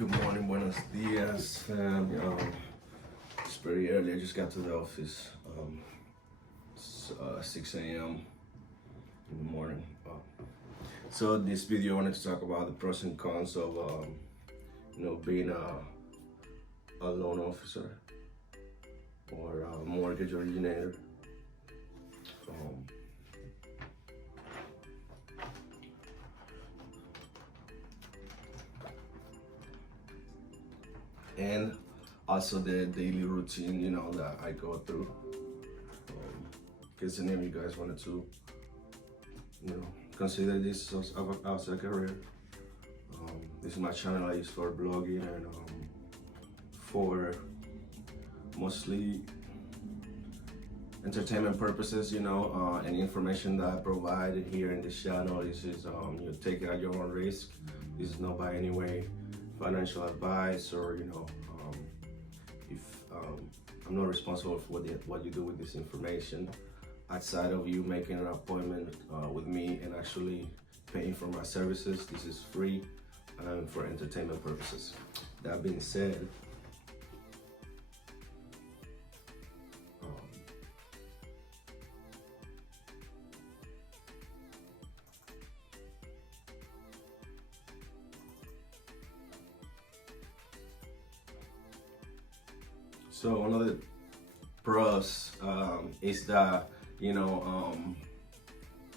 Good morning, buenos dias, fam. It's pretty early. I just got to the office. It's 6 a.m. in the morning. So this video, I wanted to talk about the pros and cons of, being a loan officer or a mortgage originator. And also the daily routine, that I go through. Because any of you guys wanted to, consider this as a career. This is my channel I use for blogging and for mostly entertainment purposes, and information that I provide here in this channel is you take it at your own risk. This is not by any way financial advice, or if I'm not responsible for what you do with this information outside of you making an appointment with me and actually paying for my services. This is free for entertainment purposes. That being said, so one of the pros is that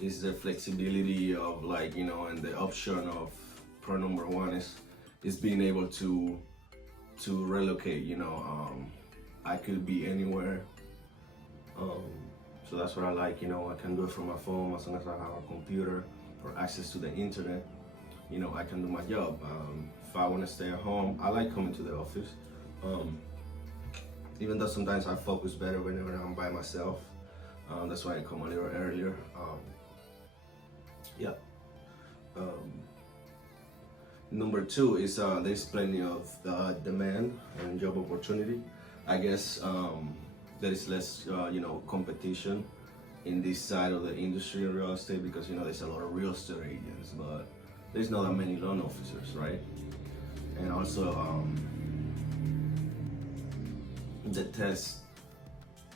is the flexibility of and the option of pro number one is being able to relocate. I could be anywhere, so that's what I like. I can do it from my phone as long as I have a computer or access to the internet. I can do my job. If I want to stay at home, I like coming to the office. Even though sometimes I focus better whenever I'm by myself. That's why I come a little earlier. Number two is there's plenty of demand and job opportunity. I guess there is less competition in this side of the industry of real estate, because there's a lot of real estate agents, but there's not that many loan officers, right? And also the test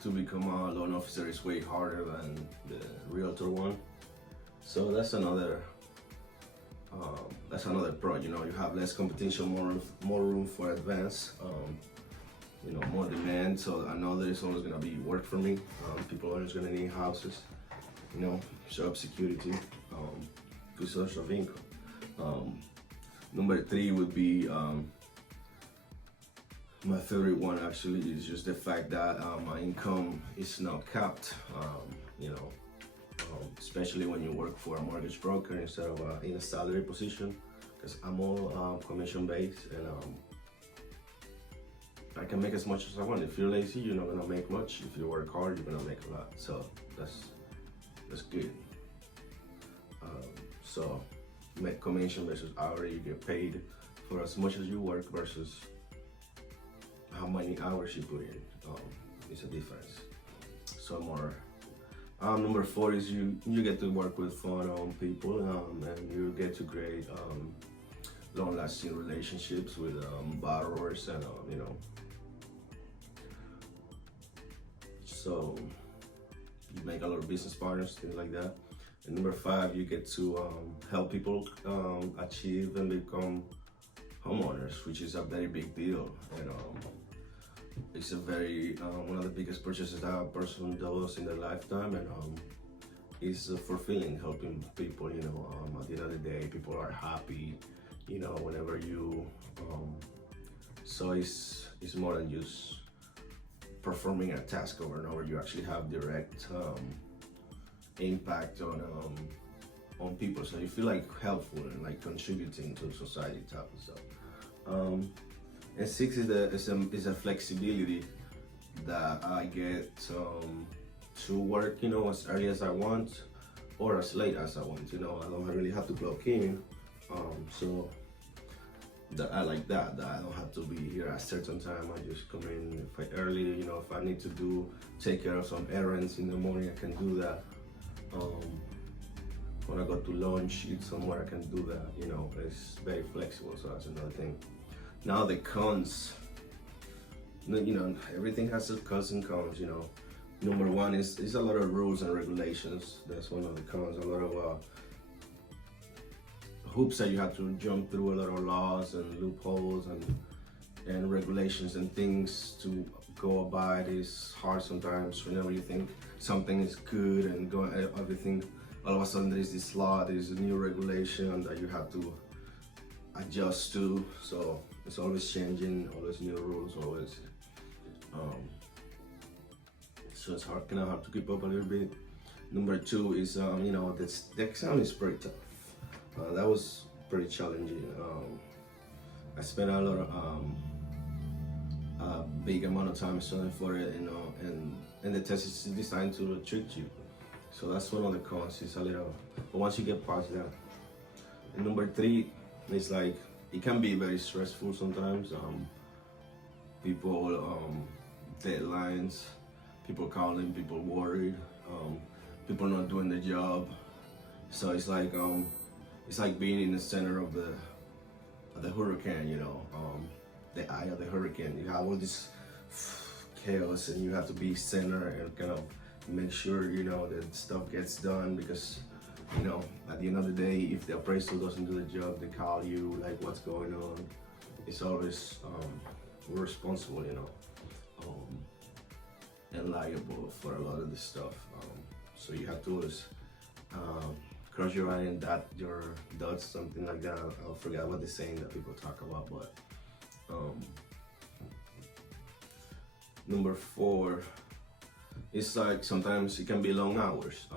to become a loan officer is way harder than the realtor one. So that's another pro. You have less competition, more room for advance, more demand. So I know there's always gonna be work for me. People are always gonna need houses, job security, good source of income. Number three would be my favorite one actually is just the fact that my income is not capped, especially when you work for a mortgage broker instead of in a salary position, because I'm all commission based, and I can make as much as I want. If you're lazy, you're not gonna make much. If you work hard, you're gonna make a lot. So that's good. So make commission versus hourly, you get paid for as much as you work versus how many hours you put in. It's a difference. So more. Number four is you get to work with fun people, and you get to create long-lasting relationships with borrowers, and so you make a lot of business partners, things like that. And number five, you get to help people achieve and become homeowners, which is a very big deal. And it's a very one of the biggest purchases that a person does in their lifetime, and it's fulfilling, helping people. At the end of the day, people are happy. Whenever you so it's more than just performing a task over and over. You actually have direct impact on people, so you feel like helpful and like contributing to society type of stuff. And six is a flexibility that I get to work, as early as I want or as late as I want. I don't really have to clock in. So that I like that I don't have to be here at a certain time. I just come in if I early. If I need to take care of some errands in the morning, I can do that. When I go to lunch, eat somewhere, I can do that. It's very flexible. So that's another thing. Now the cons. Everything has its pros and cons. Number one is a lot of rules and regulations. That's one of the cons. A lot of hoops that you have to jump through, a lot of laws and loopholes and regulations and things to go abide is hard sometimes. Whenever you think something is good and everything, all of a sudden there is this law, there is a new regulation that you have to adjust to. So it's always changing, always new rules, always. So it's kind of hard to keep up a little bit. Number two is, the exam is pretty tough. That was pretty challenging. I spent a lot of a big amount of time studying for it, and the test is designed to trick you. So that's one of the cons. It's a little, but once you get past that. And number three is like it can be very stressful sometimes. People, deadlines, people calling, people worried, people not doing their job. So it's like being in the center of the hurricane, the eye of the hurricane. You have all this chaos, and you have to be center and kind of make sure that stuff gets done, because at the end of the day, if the appraisal doesn't do the job, they call you like, what's going on. It's always we're responsible, and liable for a lot of this stuff. So you have to always cross your eye and dot your dots, something like that. I forgot what the saying that people talk about, but number four, it's like sometimes it can be long hours.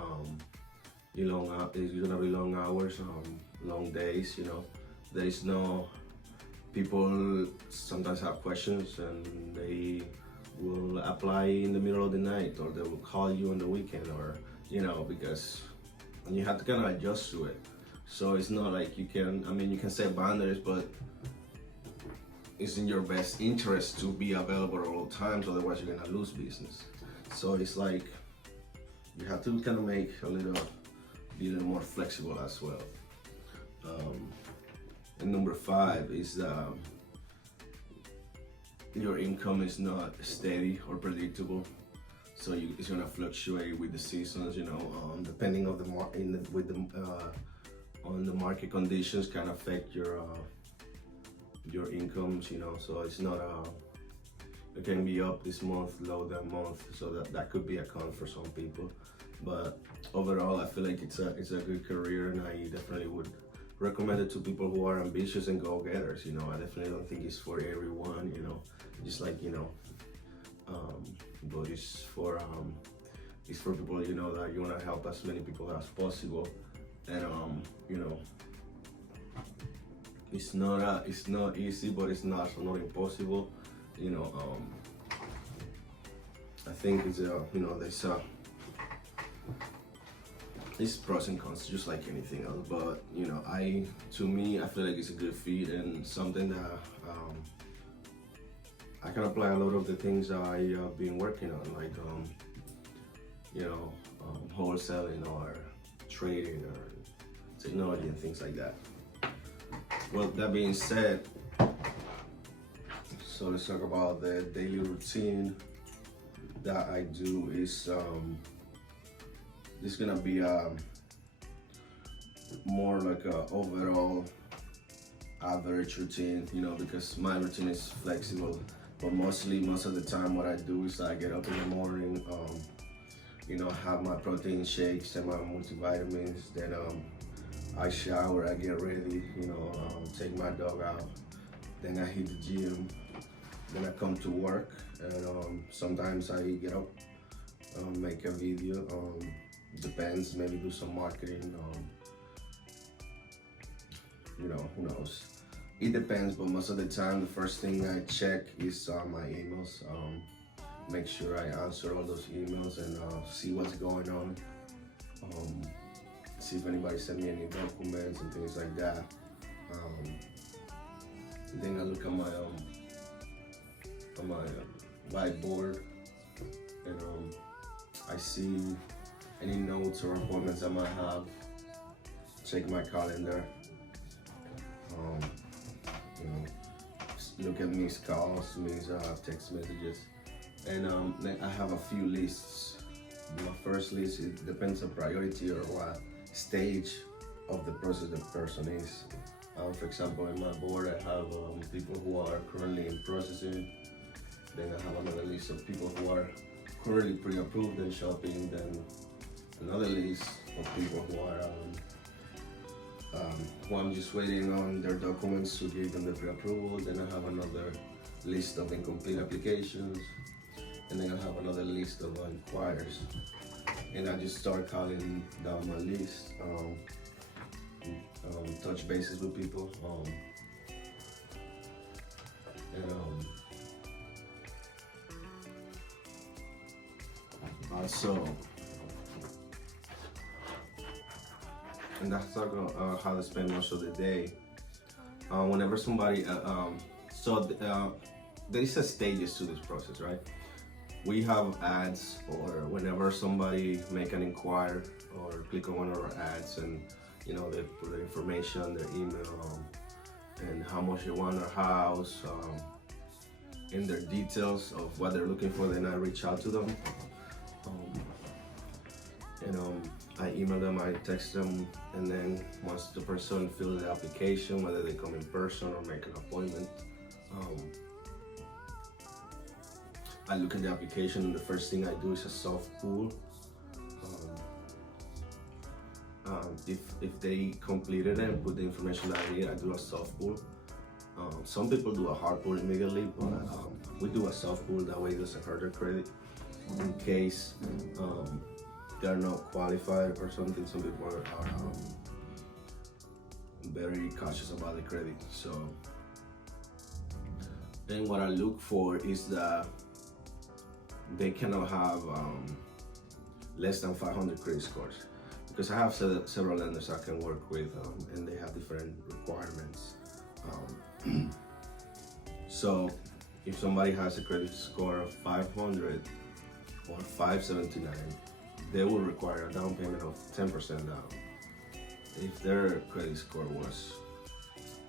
It's gonna be long hours, long days. There is no people sometimes have questions and they will apply in the middle of the night, or they will call you on the weekend, or because you have to kind of adjust to it. So it's not like you can set boundaries, but it's in your best interest to be available at all times, otherwise you're gonna lose business. So it's like you have to kind of be a little more flexible as well. And number five is your income is not steady or predictable. So it's gonna fluctuate with the seasons, depending on on the market conditions can affect your incomes, So it's not it can be up this month, low that month. So that could be a con for some people. But overall, I feel like it's a good career, and I definitely would recommend it to people who are ambitious and go-getters. I definitely don't think it's for everyone, just like but it's for people that you want to help as many people as possible, and it's not easy, but it's not impossible. I think it's there's pros and cons, just like anything else. But I feel like it's a good fit and something that I can apply a lot of the things that I've been working on, like wholesaling or trading or technology and things like that. Well, that being said, so let's talk about the daily routine that I do. Is this gonna be more like a overall average routine, because my routine is flexible. But most of the time, what I do is I get up in the morning, have my protein shakes and my multivitamins. Then I shower, I get ready, take my dog out. Then I hit the gym. Then I come to work, and sometimes I get up, make a video. Depends, maybe do some marketing. Who knows? It depends, but most of the time, the first thing I check is my emails. make sure I answer all those emails and see what's going on. See if anybody sent me any documents and things like that. Then I look at my whiteboard, and I see any notes or appointments I might have. Check my calendar. You know, look at missed calls, missed text messages, and then I have a few lists. My first list, it depends on priority or what stage of the process the person is. For example, in my board, I have people who are currently in processing. Then I have another list of people who are currently pre-approved and shopping. Then another list of people who are who I'm just waiting on their documents to give them the pre-approval. Then I have another list of incomplete applications, and then I have another list of inquiries. And I just start calling down my list, touch bases with people, and that's how I spend most of the day. Whenever somebody, there is a stages to this process, right? We have ads, or whenever somebody make an inquiry or click on one of our ads, and they put their information, their email, and how much they want their house, and their details of what they're looking for. Then I reach out to them, I email them, I text them, and then once the person fills the application, whether they come in person or make an appointment, I look at the application, and the first thing I do is a soft pull. If they completed it and put the information that I need, I do a soft pull. Some people do a hard pull immediately, but we do a soft pull. That way it doesn't hurt their credit. In case they're not qualified or something, some people are very cautious about the credit. So then what I look for is that they cannot have less than 500 credit scores, because I have several lenders I can work with, and they have different requirements. So if somebody has a credit score of 500 or 579, they will require a down payment of 10% down. If their credit score was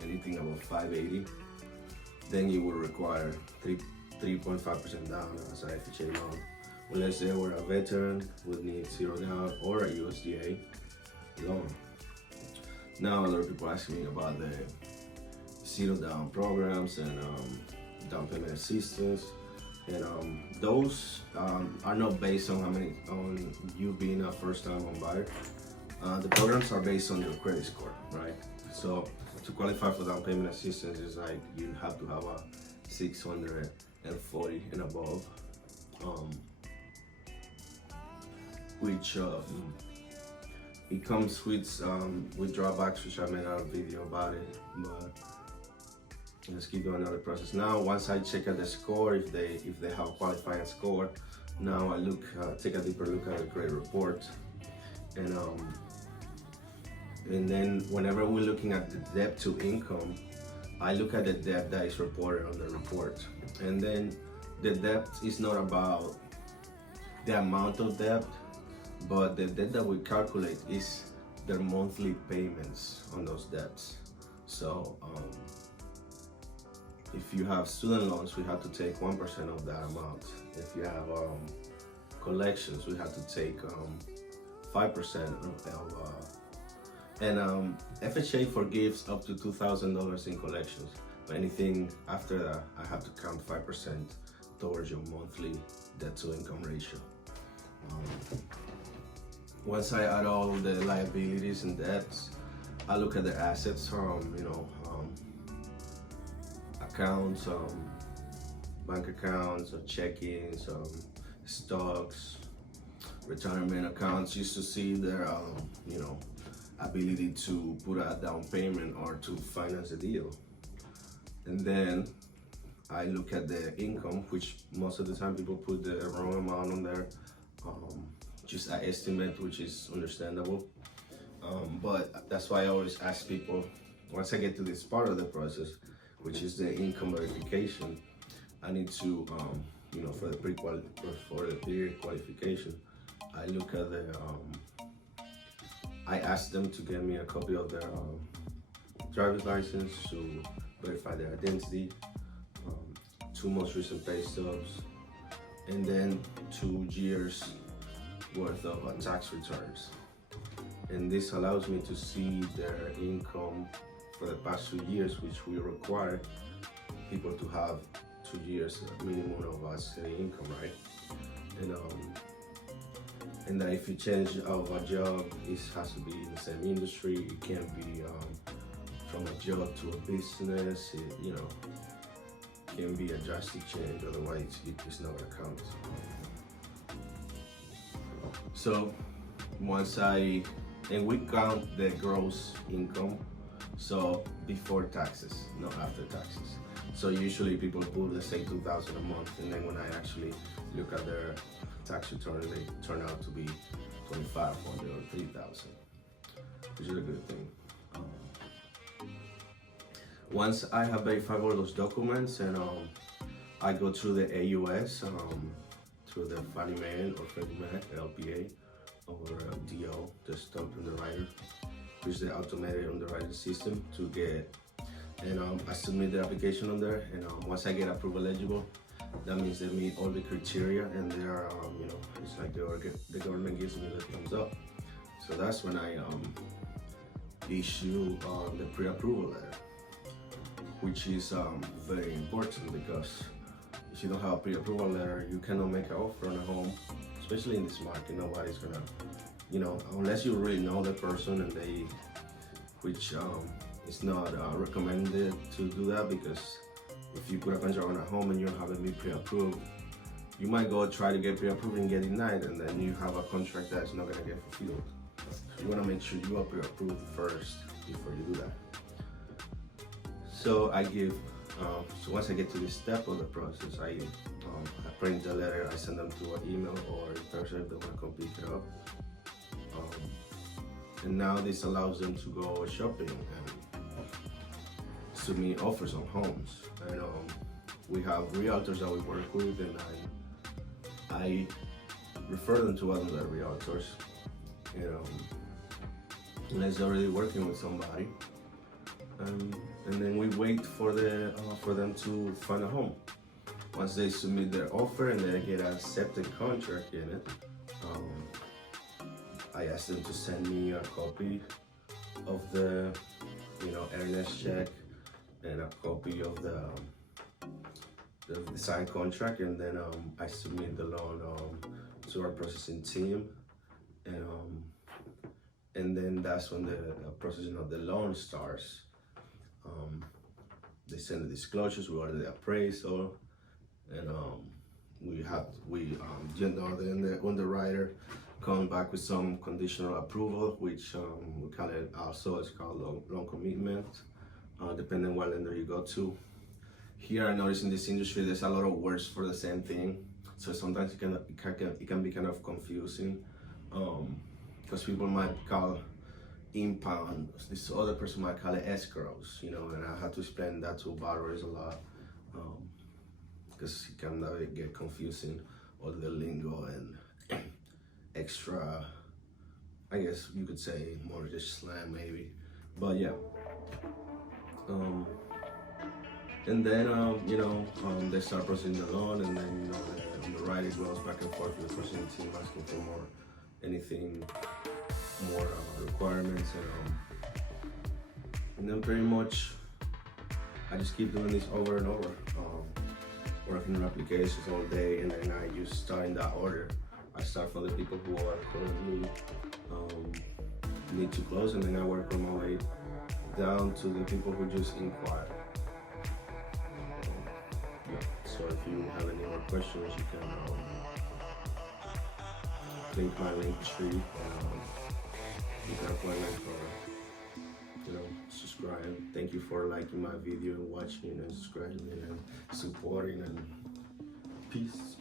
anything above 580, then you will require 3.5% down as an FHA loan. Unless they were a veteran, would need 0 down, or a USDA loan. Now a lot of people ask me about the 0 down programs and down payment assistance, and those are not based on you being a first-time home buyer. The programs are based on your credit score, right? So to qualify for down payment assistance is like you have to have a 640 and above, which it comes with drawbacks, which I made out a video about it, but let's keep going on the process. Now, once I check out the score, if they have a qualifying score, now I take a deeper look at the credit report, and then whenever we're looking at the debt to income, I look at the debt that is reported on the report. And then the debt is not about the amount of debt, but the debt that we calculate is their monthly payments on those debts. So if you have student loans, we have to take 1% of that amount. If you have collections, we have to take 5% of and FHA forgives up to $2,000 in collections, but anything after that, I have to count 5% towards your monthly debt to income ratio. Once I add all the liabilities and debts, I look at the assets, accounts, bank accounts, checkings, stocks, retirement accounts, just to see their, ability to put a down payment or to finance a deal. And then I look at the income, which most of the time people put the wrong amount on there. Um, just an estimate, which is understandable. But that's why I always ask people, once I get to this part of the process, which is the income verification, I need to, for the for the period qualification, I look at I ask them to get me a copy of their driver's license to verify their identity, 2 most recent pay stubs, and then 2 years worth of tax returns. And this allows me to see their income for the past 2 years, which we require people to have 2 years minimum of steady income, right? And that if you change of a job, it has to be in the same industry. It can't be from a job to a business. Can be a drastic change, otherwise it's not gonna count. So and we count the gross income, so before taxes, not after taxes. So usually people put, let's say, $2,000 a month, and then when I actually look at their tax return, they turn out to be $2,500 or $3,000, which is a good thing. Once I have verified all those documents, and I go through the AUS, through the Fannie Mae or Freddie Mac, LPA, or DO, just dump underwriter, which is the automated underwriting system to get. And I submit the application on there, and once I get approval eligible, that means they meet all the criteria, and they are, it's like the government gives me the thumbs up. So that's when I issue the pre-approval letter, which is very important, because if you don't have a pre-approval letter, you cannot make an offer on a home, especially in this market. Nobody's gonna, unless you really know the person, and which it's not recommended to do that, because if you put a contract on a home and you don't have it be pre-approved, you might go try to get pre-approved and get denied, and then you have a contract that's not gonna get fulfilled. So you wanna make sure you are pre-approved first before you do that. So so once I get to this step of the process, I print the letter, I send them to an email or in person if they want to come pick it up. And now this allows them to go shopping and submit offers on homes. And we have realtors that we work with, and I refer them to other realtors. Unless they're already working with somebody. And then we wait for them to find a home. Once they submit their offer and they get an accepted contract in it, I ask them to send me a copy of the earnest check and a copy of the signed contract, and then I submit the loan to our processing team, and then that's when the processing of the loan starts. They send the disclosures, we order the appraisal, and the underwriter comes back with some conditional approval, which we call it also, it's called loan commitment, depending on what lender you go to. Here I notice in this industry there's a lot of words for the same thing, so sometimes it can be kind of confusing, because people might call impound, this other person might call it escrows, and I have to explain that to borrowers a lot, because it can get confusing, all the lingo and extra, I guess you could say mortgage slang maybe, but yeah. And then they start processing the loan, and then the underwriter goes back and forth with the processing team asking for more requirements, and then pretty much I just keep doing this over and over, working on applications all day, and then I just start in that order. I start from the people who are currently need to close, and then I work on my way down to the people who just inquire. So if you have any more questions, you can link my link tree. You can apply like for subscribe. Thank you for liking my video and watching and subscribing and supporting, and peace.